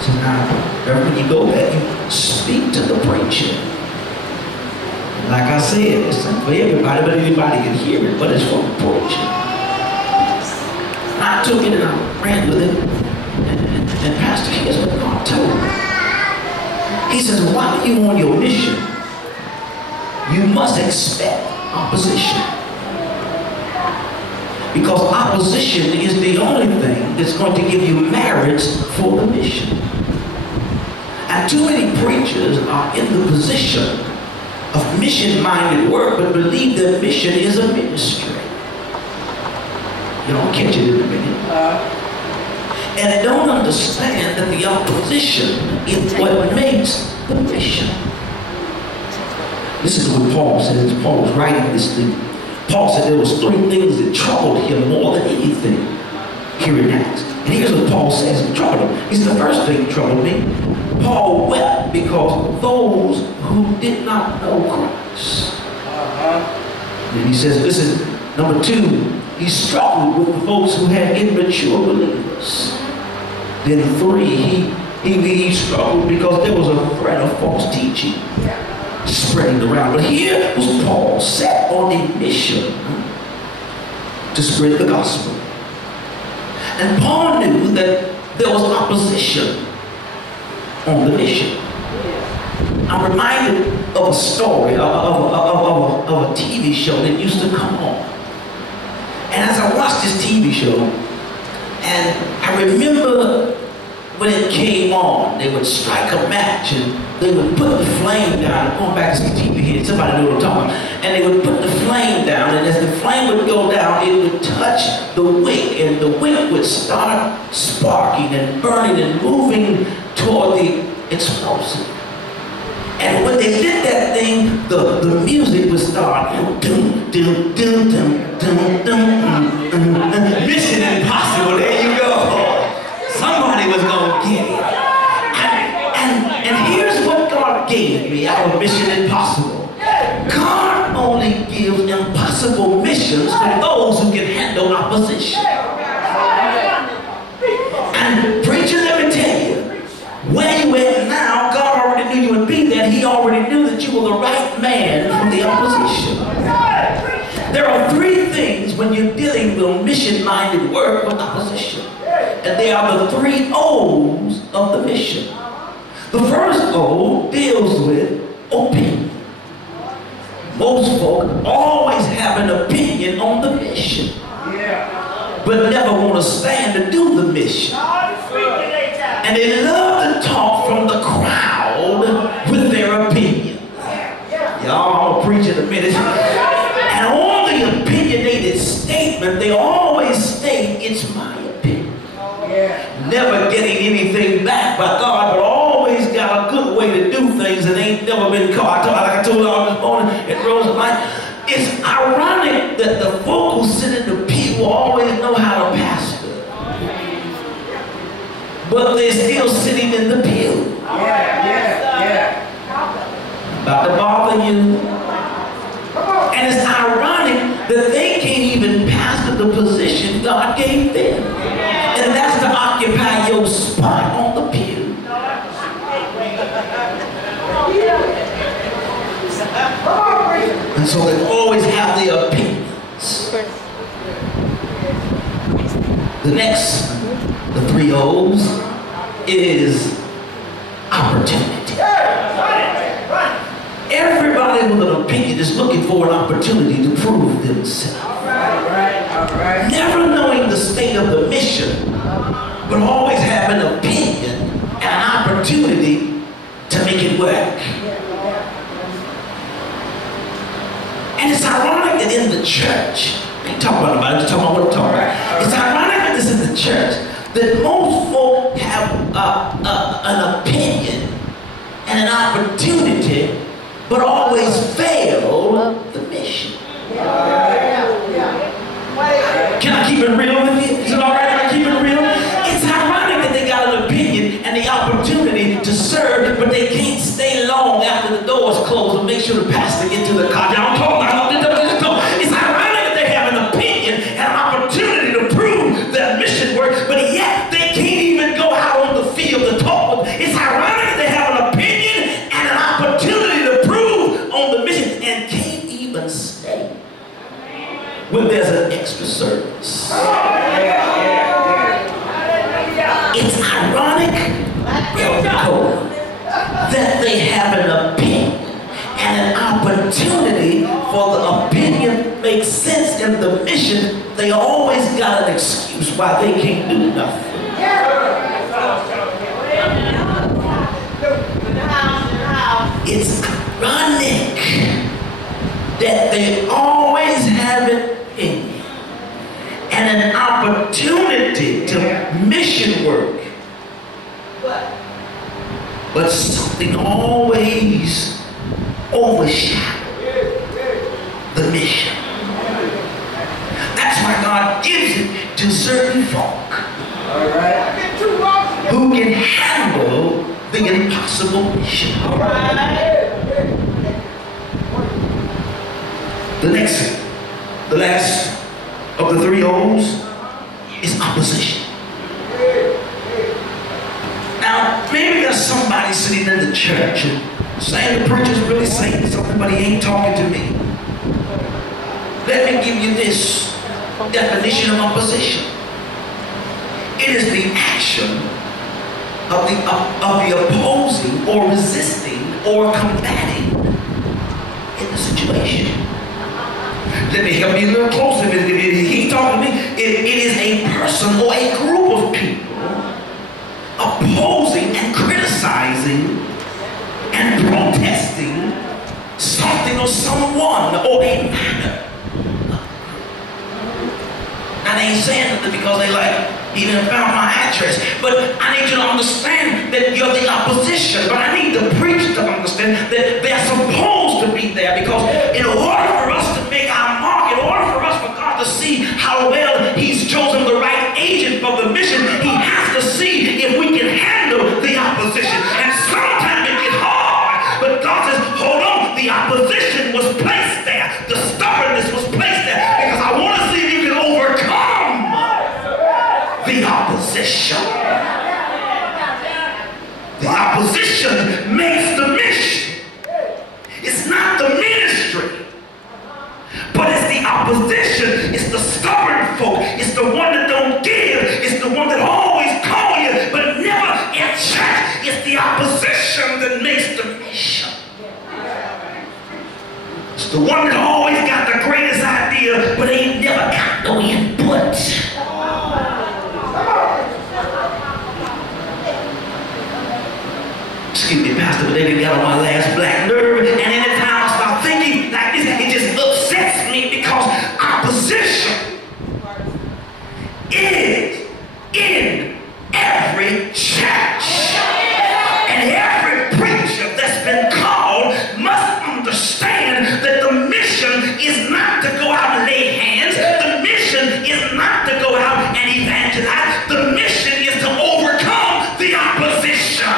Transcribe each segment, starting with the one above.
So now, when you go there, you speak to the preacher. Like I said, it's not for everybody, but anybody can hear it, but it's for the preacher. I took it and I ran with it. And Pastor, here's what God told me. He says, while you're on your mission, you must expect opposition. Because opposition is the only thing that's going to give you merit for the mission. And too many preachers are in the position of mission-minded work, but believe that mission is a ministry. You don't catch it in a minute. And don't understand that the opposition is what makes the mission. Listen to what Paul says. Paul was writing this thing. Paul said there was 3 things that troubled him more than anything here in Acts. And here's what Paul says that troubled him. He said, the first thing that troubled me, Paul wept because of those who did not know Christ. And he says, listen, number 2, he struggled with the folks who had immature believers. Then 3, he struggled because there was a threat of false teaching spreading around. But here was Paul set on a mission to spread the gospel. And Paul knew that there was opposition on the mission. I'm reminded of a story, of a TV show that used to come on. And as I watched this TV show, and I remember when it came on, they would strike a match and they would put the flame down. I'm going back to the TV here, somebody know what I'm talking about. And they would put the flame down, and as the flame would go down, it would touch the wick, and the wick would start sparking and burning and moving toward the explosive. And when they did that thing, the music would start. Mission Impossible, there you go. Somebody was going to get it. And here's what God gave me out of Mission Impossible. God only gives impossible missions for those who can handle opposition. And preacher, let me tell you, where you at now, God already knew you would be there. He already knew that you were the right man for the opposition. There are 3 things when you're dealing with mission-minded work with opposition. And they are the 3 O's of the mission. The first O deals with opinion. Most folk always have an opinion on the mission, but never want to stand to do the mission. And they love to talk from the crowd with their opinion. Y'all, I'm preaching a minute. And on the opinionated statement, they always state, it's my opinion. Never getting anything back by God, but always got a good way to do things and ain't never been caught. Like I told y'all this morning at Rosemont, it's ironic that the folk who sit in the pew always know how to pastor, but they're still sitting in the pew. About to bother you. And it's ironic that they can't even pastor the position God gave them. And that's to occupy your spot on the pew. And so they always have the opinions. The next, the 3 O's, is opportunity. Everybody with an opinion is looking for an opportunity to prove themselves. Never knowing the state of the mission, but always have an opinion and an opportunity to make it work. And it's ironic that in the church, I ain't talking about nobody, I'm just talking about what I'm talking about. It's ironic that this in the church, that most folk have an opinion and an opportunity, but always fail the mission. Can I keep it real with you? Is it all right if I keep it real? It's ironic that they got an opinion and the opportunity to serve, but they can't stay long after the doors close and make sure the pastor gets to the car. Y'all talking about it's ironic that they have an opinion and an opportunity to prove that mission works, but yet they can't even go out on the field to talk with It's ironic that they have an opinion and an opportunity for the opinion makes sense in the mission. They always got an excuse why they can't do nothing. It's ironic that they always have an opinion and an opportunity to mission work, but something always overshadows the mission. That's why God gives it to certain folk who can handle the impossible mission. The last of the 3 O's is opposition. Now, maybe there's somebody sitting in the church and saying the preacher's really saying something, but he ain't talking to me. Let me give you this definition of opposition. It is the action of the opposing or resisting or combating in the situation. Let me help you a little closer. He's talking to me. It is a person or a group of people opposing and criticizing and protesting something or someone or a matter. Now they ain't saying nothing because they even found my address. But I need you to understand that you're the opposition. But I need the preacher to understand that they're supposed to be there, because in order for us to make our mark, in order for us, for God to see how well He's chosen the right agent for the mission, He has to see if we can handle the opposition. And sometimes it gets hard, but God says, hold on, the opposition was placed there. The stubbornness was placed there because I want to see if you can overcome the opposition. The opposition makes the mission. It's not the ministry, but it's the opposition. It's the stubborn folk. It's the one that don't give. It's the one that always call you but never in church. It's the opposition that makes the mission. It's the one that always got the greatest idea but ain't never got no input. Excuse me, Pastor, but they didn't get on my last black nerve. And anytime I start thinking like this, it just upsets me, because opposition is in every church. And every preacher that's been called must understand that the mission is not to go out and lay hands. The mission is not to go out and evangelize. The mission is to overcome the opposition.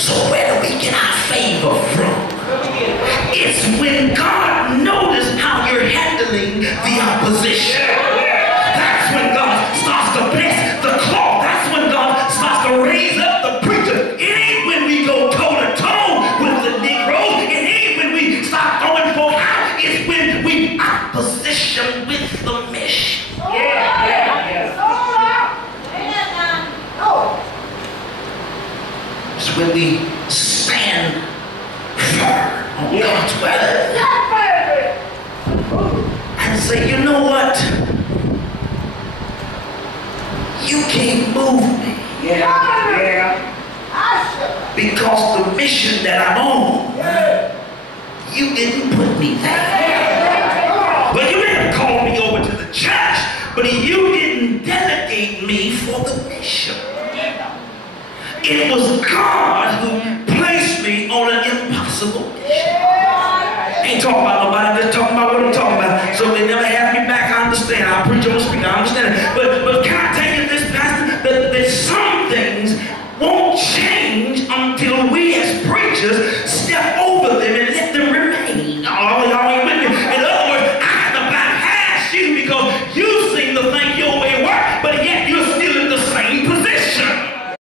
So where do we get our favor from? It's when God notices how you're handling the opposition. That's when God starts to bless the cloth. That's when God starts to raise up the preacher. It ain't when we go toe to toe with the Negroes. It ain't when we start throwing folk out. It's when we opposition with the mission. It's when we stand firm on God's word and say, you know what? You can't move me. Because the mission that I'm on, you didn't put me there. Well, you may have called me over to the church, but you didn't delegate me for the mission. It was God who placed me on an impossible mission. I ain't talking about nobody, I'm just talking about what I'm talking about. So they never have me back, I understand. I preach, I'm a speaker, I understand it. But can I tell you this, Pastor, that some things won't change until we as preachers step over them and let them remain. Y'all ain't with me. In other words, I have to bypass you because you